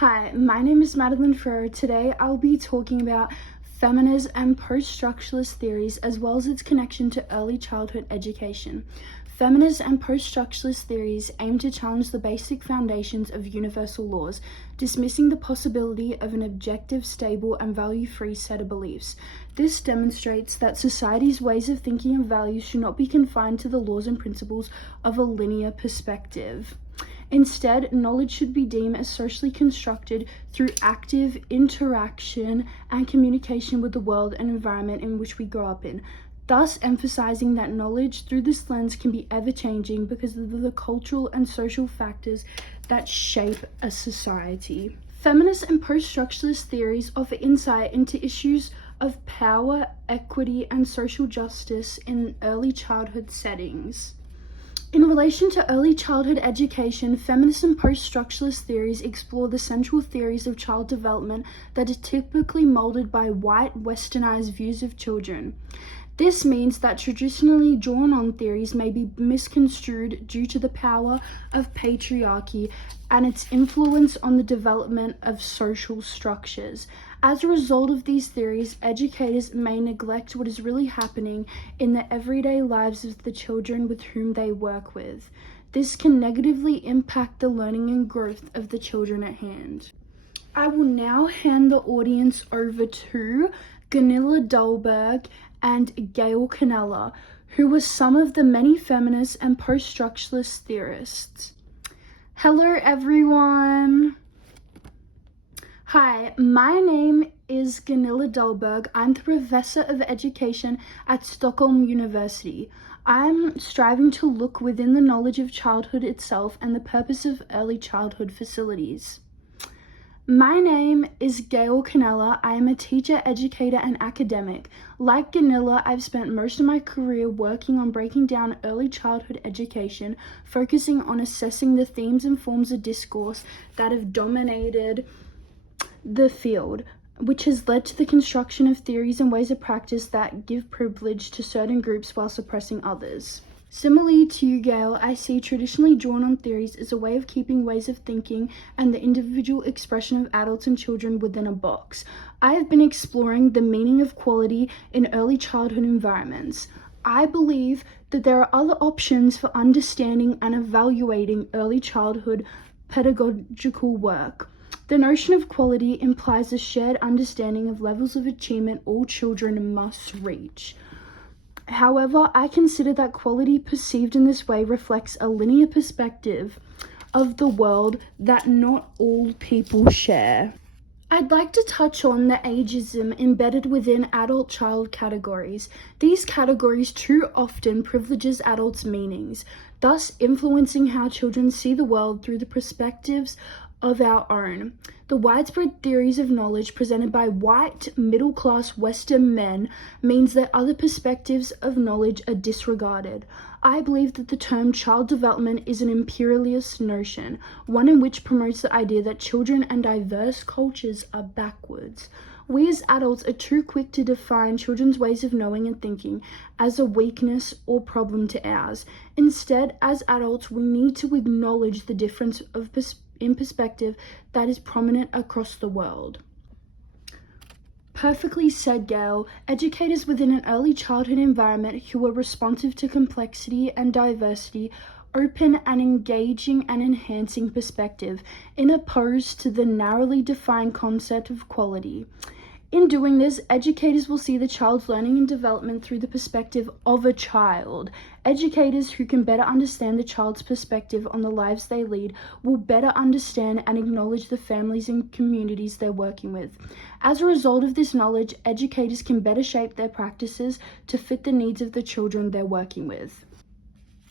Hi, my name is Madeline Ferrer. Today I'll be talking about feminist and post-structuralist theories as well as its connection to early childhood education. Feminist and post-structuralist theories aim to challenge the basic foundations of universal laws, dismissing the possibility of an objective, stable, and value-free set of beliefs. This demonstrates that society's ways of thinking and values should not be confined to the laws and principles of a linear perspective. Instead, knowledge should be deemed as socially constructed through active interaction and communication with the world and environment in which we grow up in, thus emphasizing that knowledge through this lens can be ever-changing because of the cultural and social factors that shape a society. Feminist and post-structuralist theories offer insight into issues of power, equity, and social justice in early childhood settings. In relation to early childhood education, feminist and post-structuralist theories explore the central theories of child development that are typically molded by white, westernized views of children. This means that traditionally drawn-on theories may be misconstrued due to the power of patriarchy and its influence on the development of social structures. As a result of these theories, educators may neglect what is really happening in the everyday lives of the children with whom they work with. This can negatively impact the learning and growth of the children at hand. I will now hand the audience over to Gunilla Dahlberg and Gail Canella, who were some of the many feminist and post-structuralist theorists. Hello, everyone. Hi, my name is Gunilla Dahlberg. I'm the Professor of Education at Stockholm University. I'm striving to look within the knowledge of childhood itself and the purpose of early childhood facilities. My name is Gail Canella. I am a teacher, educator, and academic. Like Gunilla, I've spent most of my career working on breaking down early childhood education, focusing on assessing the themes and forms of discourse that have dominated the field, which has led to the construction of theories and ways of practice that give privilege to certain groups while suppressing others. Similarly to you, Gail, I see traditionally drawn-on theories as a way of keeping ways of thinking and the individual expression of adults and children within a box. I have been exploring the meaning of quality in early childhood environments. I believe that there are other options for understanding and evaluating early childhood pedagogical work. The notion of quality implies a shared understanding of levels of achievement all children must reach. However, I consider that quality perceived in this way reflects a linear perspective of the world that not all people share. I'd like to touch on the ageism embedded within adult-child categories. These categories too often privileges adults' meanings, thus influencing how children see the world through the perspectives of our own. The widespread theories of knowledge presented by white, middle-class Western men means that other perspectives of knowledge are disregarded. I believe that the term child development is an imperialist notion, one in which promotes the idea that children and diverse cultures are backwards. We as adults are too quick to define children's ways of knowing and thinking as a weakness or problem to ours. Instead, as adults, we need to acknowledge the difference in perspective that is prominent across the world. Perfectly said, Gail. Educators within an early childhood environment who are responsive to complexity and diversity, open and engaging and enhancing perspective, in opposed to the narrowly defined concept of quality. In doing this, educators will see the child's learning and development through the perspective of a child. Educators who can better understand the child's perspective on the lives they lead will better understand and acknowledge the families and communities they're working with. As a result of this knowledge, educators can better shape their practices to fit the needs of the children they're working with.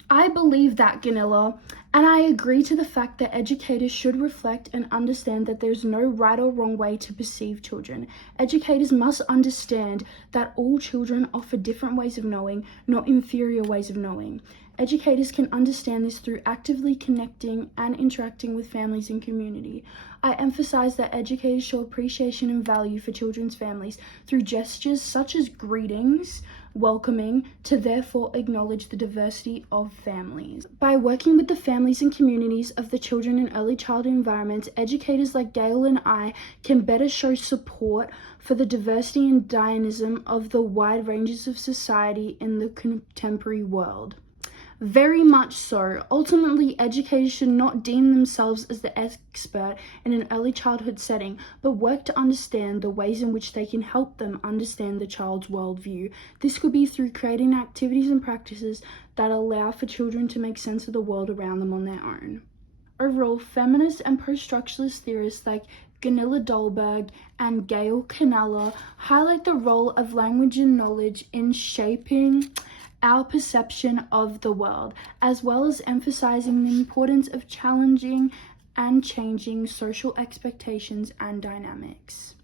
I believe that, Gunilla, and I agree to the fact that educators should reflect and understand that there's no right or wrong way to perceive children. Educators must understand that all children offer different ways of knowing, not inferior ways of knowing. Educators can understand this through actively connecting and interacting with families and community. I emphasize that educators show appreciation and value for children's families through gestures such as greetings, welcoming to therefore acknowledge the diversity of families. By working with the families and communities of the children in early childhood environments, educators like Gail and I can better show support for the diversity and dynamism of the wide ranges of society in the contemporary world. Very much so. Ultimately, educators should not deem themselves as the expert in an early childhood setting, but work to understand the ways in which they can help them understand the child's worldview. This could be through creating activities and practices that allow for children to make sense of the world around them on their own. Overall, feminist and post-structuralist theorists like Gunilla Dahlberg and Gail Canella highlight the role of language and knowledge in shaping our perception of the world, as well as emphasizing the importance of challenging and changing social expectations and dynamics.